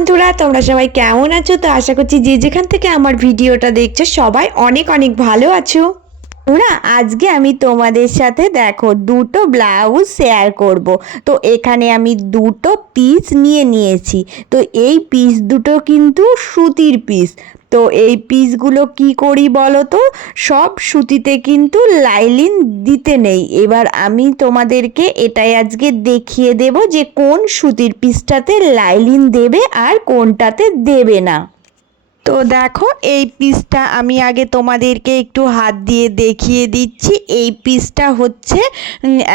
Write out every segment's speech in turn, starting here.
বন্ধুরা, তোমরা সবাই কেমন আছো? তো আশা করছি যে যেখান থেকে আমার ভিডিওটা দেখছ, সবাই অনেক অনেক ভালো আছো। না আজকে আমি তোমাদের সাথে দেখো দুটো ব্লাউজ শেয়ার করব। তো এখানে আমি দুটো পিস নিয়ে নিয়েছি। তো এই পিস দুটো কিন্তু সুতির পিস তো এই পিসগুলো কি করি বলো তো সব সুতিতে কিন্তু লাইলিন দিতে নেই। এবার আমি তোমাদেরকে এটাই আজকে দেখিয়ে দেব যে কোন সুতির পিসটাতে লাইলিন দেবে আর কোনটাতে দেবে না। তো দেখো, এই পিসটা আমি আগে তোমাদেরকে একটু হাত দিয়ে দেখিয়ে দিচ্ছি। এই পিসটা হচ্ছে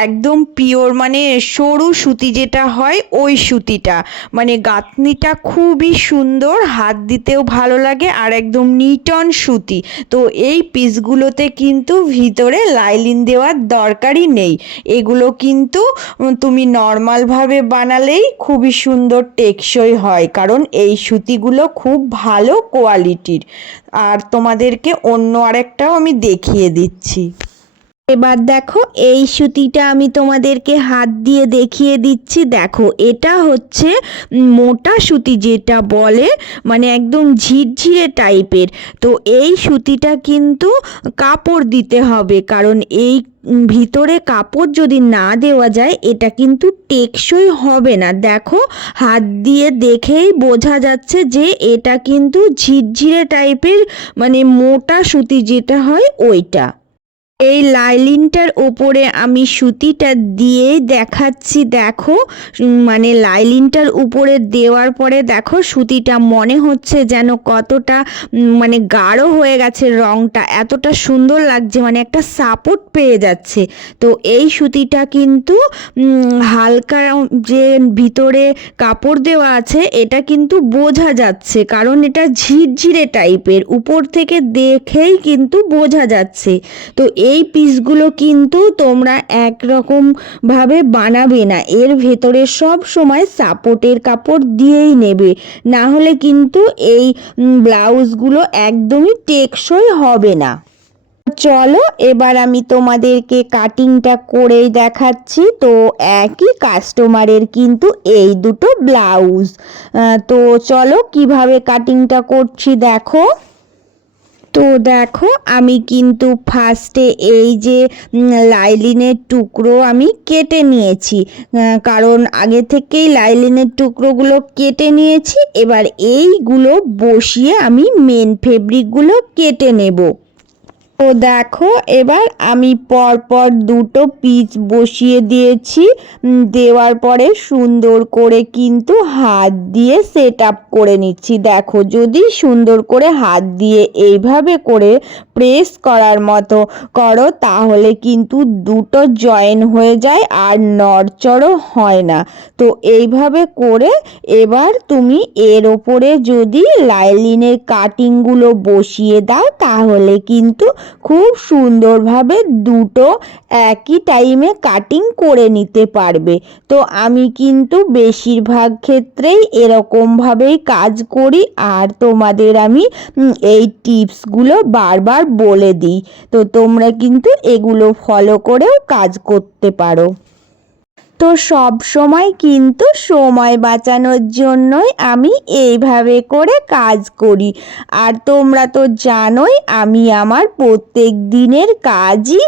একদম পিওর মানে সরু সুতি যেটা হয়, ওই সুতিটা। মানে গাঁথনিটা খুবই সুন্দর, হাত দিতেও ভালো লাগে আর একদম নিটন সুতি। তো এই পিসগুলোতে কিন্তু ভিতরে লাইলিন দেওয়ার দরকারই নেই। এগুলো কিন্তু তুমি নর্মালভাবে বানালেই খুবই সুন্দর টেকসই হয়। কারণ এই সুতিগুলো খুব ভালো কোয়ালিটির আর তোমাদেরকে অন্য আরেকটাও আমি দেখিয়ে দিচ্ছি। এবার দেখো, এই সুতিটা আমি তোমাদেরকে হাত দিয়ে দেখিয়ে দিচ্ছি। দেখো, এটা হচ্ছে মোটা সুতি যেটা বলে মানে একদম ঝিরঝিরে টাইপের। তো এই সুতিটা কিন্তু কাপড় দিতে হবে, কারণ এই ভিতরে কাপড় যদি না দেওয়া যায়, এটা কিন্তু টেকসই হবে না। দেখো, হাত দিয়ে দেখেই বোঝা যাচ্ছে যে এটা কিন্তু ঝিরঝিরে টাইপের মানে মোটা সুতি যেটা হয়, ওইটা। এই লাইলিনটার ওপরে আমি সুতিটা দিয়েই দেখাচ্ছি, দেখো। মানে লাইলিনটার উপরে দেওয়ার পরে দেখো সুতিটা মনে হচ্ছে যেন কতটা মানে গাঢ় হয়ে গেছে রংটা, এতটা সুন্দর লাগছে মানে একটা সাপোর্ট পেয়ে যাচ্ছে। তো এই সুতিটা কিন্তু হালকা যে ভিতরে কাপড় দেওয়া আছে, এটা কিন্তু বোঝা যাচ্ছে, কারণ এটা ঝিরঝিরে টাইপের উপর থেকে দেখেই কিন্তু বোঝা যাচ্ছে। তো এই পিসগুলো কিন্তু তোমরা একরকম ভাবে বানাবে না। এর ভেতরে সব সময় সাপোর্টের কাপড় দিয়েই নেবে। না হলে কিন্তু এই ব্লাউজগুলো একদমই টেকসই হবে না। চলো, এবার আমি তোমাদেরকে কাটিংটা করেই দেখাচ্ছি। তো একই কাস্টমারের কিন্তু এই দুটো ব্লাউজ। তো চলো, কীভাবে কাটিংটা করছি দেখো। তো দেখো, আমি কিন্তু ফার্স্টে এই যে লাইলিনের টুকরো আমি কেটে নিয়েছি। কারণ আগে থেকেই লাইলিনের টুকরোগুলো কেটে নিয়েছি, এবার এইগুলো বসিয়ে আমি মেন ফেব্রিকগুলো কেটে নেব। তো দেখো, এবার আমি পরপর দুটো পিচ বসিয়ে দিয়েছি। দেওয়ার পরে সুন্দর করে কিন্তু হাত দিয়ে সেট আপ করে নিচ্ছি। দেখো, যদি সুন্দর করে হাত দিয়ে এইভাবে করে প্রেস করার মতো করো, তাহলে কিন্তু দুটো জয়েন হয়ে যায় আর নড়চড়ও হয় না। তো এইভাবে করে এবার তুমি এর ওপরে যদি লাইলিনের কাটিংগুলো বসিয়ে দাও, তাহলে কিন্তু খুব সুন্দরভাবে দুটো একই টাইমে কাটিং করে নিতে পারবে। তো আমি কিন্তু বেশিরভাগ ক্ষেত্রেই এরকমভাবেই কাজ করি আর তোমাদের আমি এই টিপসগুলো বারবার বলে দিই। তো তোমরা কিন্তু এগুলো ফলো করেও কাজ করতে পারো। তো সব সময় কিন্তু সময় বাঁচানোর জন্যই আমি এইভাবে করে কাজ করি। আর তোমরা তো জানোই আমি আমার প্রত্যেক দিনের কাজই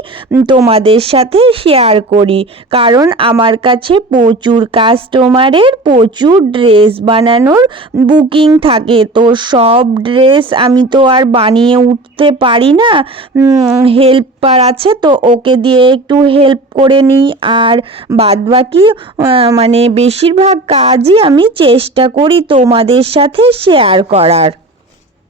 তোমাদের সাথে শেয়ার করি। কারণ আমার কাছে প্রচুর কাস্টমারের প্রচুর ড্রেস বানানোর বুকিং থাকে। তো সব ড্রেস আমি তো আর বানিয়ে উঠতে পারি না। হেল্পার আছে তো ওকে দিয়ে একটু হেল্প করে নিই। আর বাদ বাকি মানে বেশিরভাগ কাজই আমি চেষ্টা করি তোমাদের সাথে শেয়ার করার।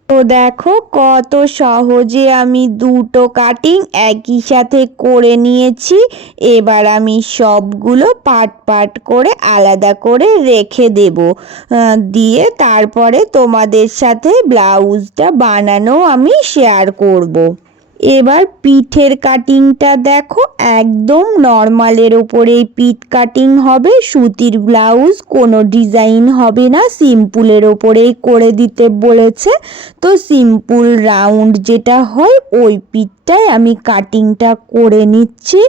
তো দেখো কত সহজে আমি দুটো কাটিং একই সাথে করে নিয়েছি। এবার আমি সবগুলো পাট পাট করে আলাদা করে রেখে দেব। দিয়ে তারপরে তোমাদের সাথে ব্লাউজটা বানানো আমি শেয়ার করব। এবার পিঠের কাটিংটা দেখো, একদম নর্মালের ওপরেই পিঠ কাটিং হবে, সুতির ব্লাউজ কোনো ডিজাইন হবে না সিম্পুলের ওপরেই করে দিতে বলেছে। তো সিম্পুল রাউন্ড যেটা হয়, ওই পিঠটাই আমি কাটিংটা করে নিচ্ছি।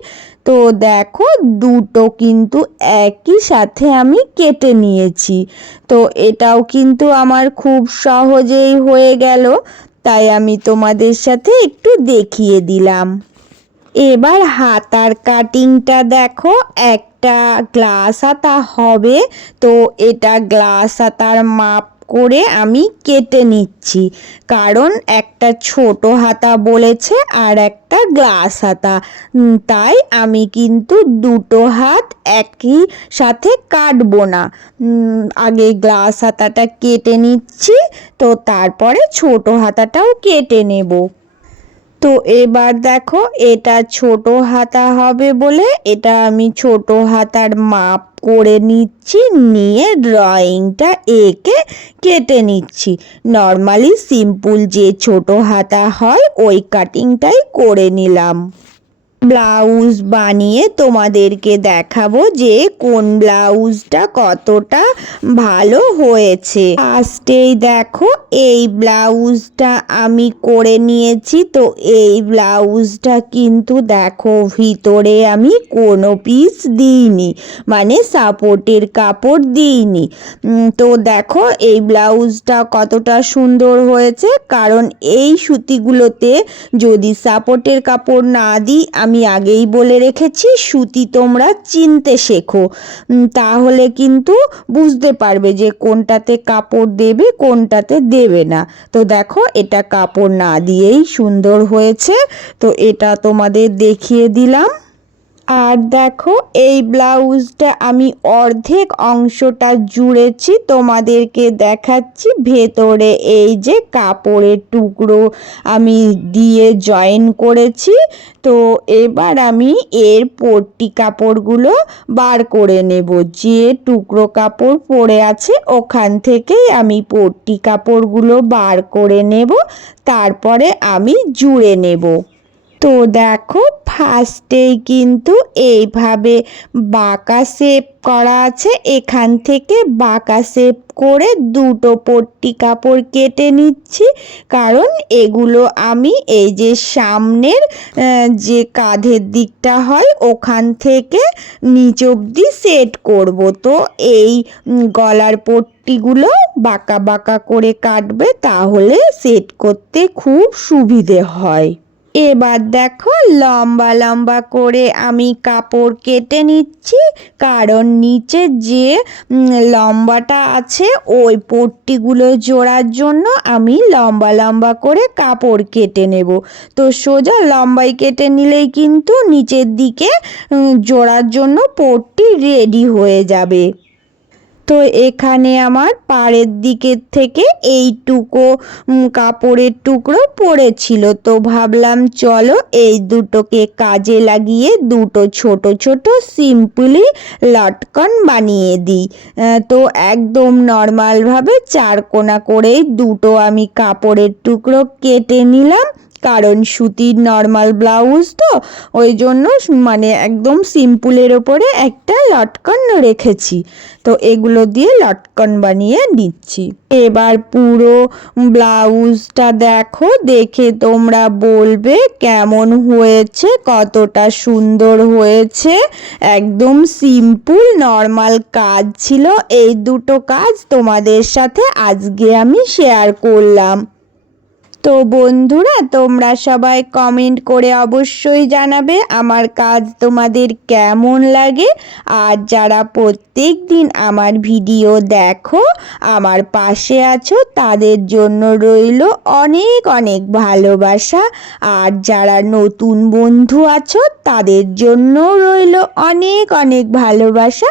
তো দেখো, দুটো কিন্তু একই সাথে আমি কেটে নিয়েছি। তো এটাও কিন্তু আমার খুব সহজেই হয়ে গেল। তাই আমি তোমাদের সাথে একটু দেখিয়ে দিলাম। এবার হাতার কাটিংটা দেখো, একটা গ্লাস হাতা হবে, তো এটা গ্লাস হাতার মাপ করে আমি কেটে নিচ্ছি। কারণ একটা ছোট হাতা বলেছে আর একটা গ্লাস হাতা। তাই আমি কিন্তু দুটো হাত একই সাথে কাটবো না। আগে গ্লাস হাতাটা কেটে নিচ্ছি, তো তারপরে ছোট হাতাটাও কেটে নেব। তো এবার দেখো, এটা ছোট হাতা হবে বলে এটা আমি ছোট হাতার মাপ করে নিচ্ছি, নিয়ে ড্রয়িংটা এঁকে কেটে নিচ্ছি। নর্মালি সিম্পল যে ছোট হাতা হয়, ওই কাটিংটাই করে নিলাম। ব্লাউজ বানিয়ে তোমাদেরকে দেখাবো যে কোন ব্লাউজটা কতটা ভালো হয়েছে। ফার্স্টেই দেখো, এই ব্লাউজটা আমি করে নিয়েছি, তো এই ব্লাউজটা কিন্তু দেখো ভিতরে আমি কোনো পিস দিইনি মানে সাপোর্টের কাপড় দিইনি। তো দেখো এই ব্লাউজটা কতটা সুন্দর হয়েছে, কারণ এই সুতিগুলোতে যদি সাপোর্টের কাপড় না দিই আমি আগেই বলে রেখেছি, সুতি তোমরা চিনতে শেখো। তাহলে কিন্তু বুঝতে পারবে যে কোনটাতে কাপড় দেবে, কোনটাতে দেবে না। তো দেখো, এটা কাপড় না দিয়েই সুন্দর হয়েছে। তো এটা তোমাদের দেখিয়ে দিলাম। আর দেখো, এই ব্লাউজটা আমি অর্ধেক অংশটা জুড়েছি, তোমাদেরকে দেখাচ্ছি। ভেতরে এই যে কাপড়ের টুকরো আমি দিয়ে জয়েন করেছি। তো এবার আমি এর পট্টি কাপড়গুলো বার করে নেব। যে টুকরো কাপড় পরে আছে, ওখান থেকেই আমি পট্টি কাপড়গুলো বার করে নেব। তারপরে আমি জুড়ে নেব। তো দেখো ফার্স্টেই কিন্তু এইভাবে বাঁকা শেপ করা আছে। এখান থেকে বাঁকা শেপ করে দুটো পট্টি কাপড় কেটে নিচ্ছি। কারণ এগুলো আমি এই যে সামনের যে কাঁধের দিকটা হয়, ওখান থেকে নিচ অবধি সেট করব। তো এই গলার পট্টিগুলো বাঁকা বাঁকা করে কাটবে, তাহলে সেট করতে খুব সুবিধে হয়। এবার দেখো লম্বা লম্বা করে আমি কাপড় কেটে নিচ্ছি। কারণ নিচে যে লম্বাটা আছে, ওই পট্টিগুলো জোড়ার জন্য আমি লম্বা লম্বা করে কাপড় কেটে নেব। তো সোজা লম্বাই কেটে নিলেই কিন্তু নিচের দিকে জোড়ার জন্য পট্টি রেডি হয়ে যাবে। তো এখানে আমার পাড়ের দিকের থেকে এইটুকু কাপড়ের টুকরো পড়েছিল। তো ভাবলাম, চলো এই দুটোকে কাজে লাগিয়ে দুটো ছোট ছোট, সিম্পলি লটকন বানিয়ে দিই। তো একদম নর্মালভাবে চার কোনা করেই দুটো আমি কাপড়ের টুকরো কেটে নিলাম। কারণ সুতির নর্মাল ব্লাউজ তো, ওই জন্য মানে একদম সিম্পলের ওপরে একটা লটকন রেখেছি। তো এগুলো দিয়ে লটকন বানিয়ে নিচ্ছি। এবার পুরো ব্লাউজটা দেখো, দেখে তোমরা বলবে কেমন হয়েছে, কতটা সুন্দর হয়েছে। একদম সিম্পল নর্মাল কাজ ছিল। এই দুটো কাজ তোমাদের সাথে আজকে আমি শেয়ার করলাম। তো বন্ধুরা, তোমরা সবাই কমেন্ট করে অবশ্যই জানাবে আমার কাজ তোমাদের কেমন লাগে। আর যারা প্রত্যেক দিন আমার ভিডিও দেখো, আমার পাশে আছো, তাদের জন্য রইল অনেক অনেক ভালোবাসা। আর যারা নতুন বন্ধু আছো, তাদের জন্য রইল অনেক অনেক ভালোবাসা।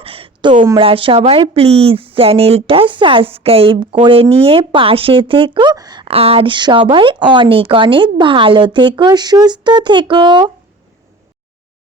তোমরা সবাই প্লিজ চ্যানেলটা সাবস্ক্রাইব করে নিয়ে পাশে থেকো। আর সবাই অনেক অনেক ভালো থেকো, সুস্থ থেকো।